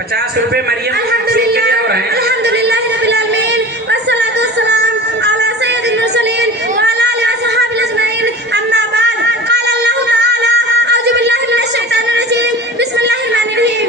50 रुपए मरियम से के लिए और हैं। अल्हम्दुलिल्लाह रब्बिल आलमीन वस्सलातु वस्सलाम अला सय्यिदिल मुरसलीन व अला आलिहि व सहाबिल अजमईन अम्मा बाद क़ाल अल्लाहु तआला अऊज़ु बिल्लाहि मिनश शैतानिर रजीम बिस्मिल्लाहिर रहमानिर रहीम।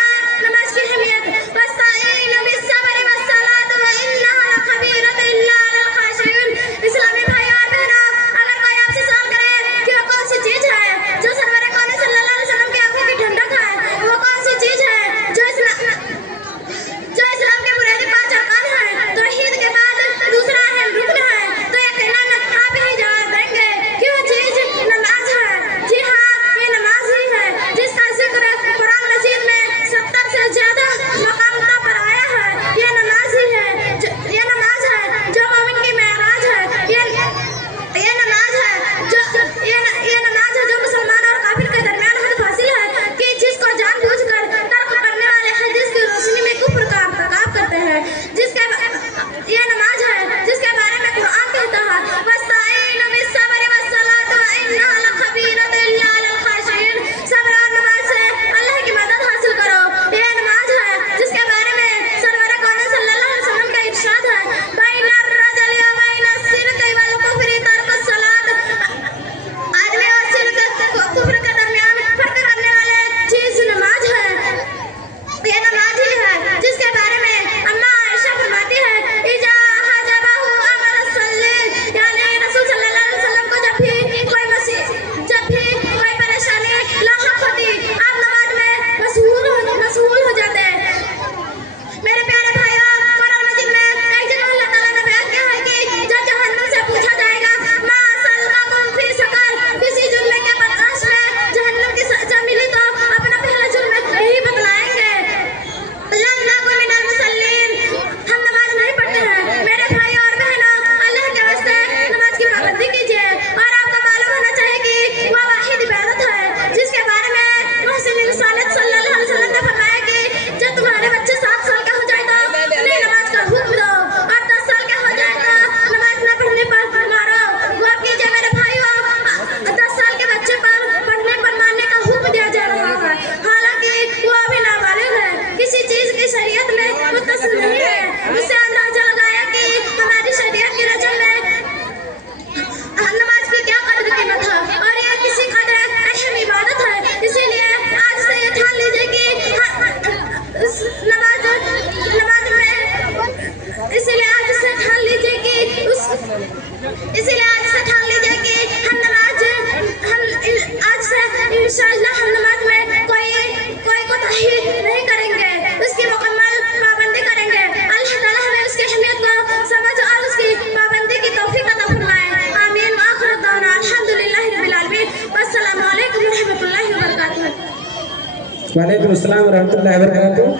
है नमाज की अहमियत। वस्ताईनु बिस्सब्रि वस्सलाति व इन्नहा लखबीरतुन इल्ला अल खाशिईन। इस्लामी भाई और बहनों, अगर कोई आपसे सवाल करे कि वो कौन सी चीज है जो सरवर कौन सल्लल्लाहु अलैहि वसल्लम की आंखों की ठंडक है, वो कौन सी चीज है जो इस्लाम के बुनियादी 5 अरकान हैं, तौहीद के बाद दूसरा अहम रुकन है, तो यकीनन आप यही जवाब देंगे कि वो चीज नमाज है। जी हाँ, ये नमाज ही है जिसका जिक्र कुरान मजीद में 70 से ज्यादा मकामों पर आया है। ये नमाज ही है, ये नमाज है जो मोमिन की मेराज है। ये नमाज है जो मुसलमान और काफिर के दरमियान हद फासिल है कि जिसको जानबूझकर तर्क करने वाले हदीस की रोशनी में कुफ्र का अर्तकाब करते हैं। ये नमाज है जिसके बारे में कुरान कहता है वस्ताईनु बिस्सब्रि वस्सलाति व इन्नहा लखबीरतुन इल्ला अल खाशिईन। सब्र और नमाज से अल्लाह की मदद हासिल करो। ये नमाज है जिसके बारे में सरवर कौन सल्लल्लाहु अलैहि वसल्लम का इरशाद है बैनर रजली व बैनस सिरकी वल कुफ्रि तर्कुस सलात। आदमी और शिर्क कुफ्र के दरमियान फर्क करने वाले चीज नमाज है। ये नमाज ही है जिसके बारे में अम्मा आयशा फरमाती है इजा हजबहु अमल सल्ले, यानी रसूल सल्लल्लाहु अलैहि वसल्लम को जब भी कोई परेशानी लाहक होती, आप नमाज में मशगूल हो जाते। मेरे प्यारे भाइयों, कुरान मजीद में एक जगह अल्लाह ताला ने बयान किया है कि जब जहन्नुम से पूछा जाएगा मा सल्लकुम फी सकर, किसी जुर्म के बर्दाश्त में जहन्नुम की सजा मिली तो अपना पहला जुर्म यही बतलाएंगे लम नकुन मिनल मुसल्लीन, हम नमाज नहीं पढ़ते हैं। मेरे भाई और बहनों, अल्लाह के वास्ते नमाज की पाबंदी कीजिए। और आपको मालूम होना चाहिए कि वह वाहिद इबादत है जिसके बारे में मुहसिन रिसालत सल्लल्लाहु अलैहि वसल्लम ने फरमाया कि जब तुम्हारे बच्चे 7 साल के हो जाए तो उन्हें नमाज का हुक्म दो, और 10 साल के हो जाए तो नमाज न पढ़ने पर मारो। गौर कीजिए मेरे भाइयों, 10 साल के बच्चे पर पढ़ने पर मारने का हुक्म दिया जा रहा है, हालांकि वो अभी नाबालिग है, किसी चीज की शरीयत में मुत्तसिल नहीं है। उससे अंदाजा लगाया कि हमारी शरीयत की रचना में नमाज की क्या कदर कीमत है, और ये किसी कदर अहम इबादत है। इसीलिए आज से ये ठान लीजिए कि इंशाअल्लाह हम नमाज में कोई कोताही नहीं करेंगे, उसकी मुकम्मल पाबंदी करेंगे। अल्लाह ताला हमें उसकी अहमियत को समझ और उसकी पाबंदी की तौफीक अता फरमाए। आमीन। व आखिर दावना अल्हम्दुलिल्लाहि रब्बिल आलमीन। वस्सलामु अलैकुम व रहमतुल्लाहि व बरकातुहू। वालेकुम अस्सलाम व रहमतुल्लाहि व बरकातुहू।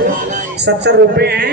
70 रुपए हैं।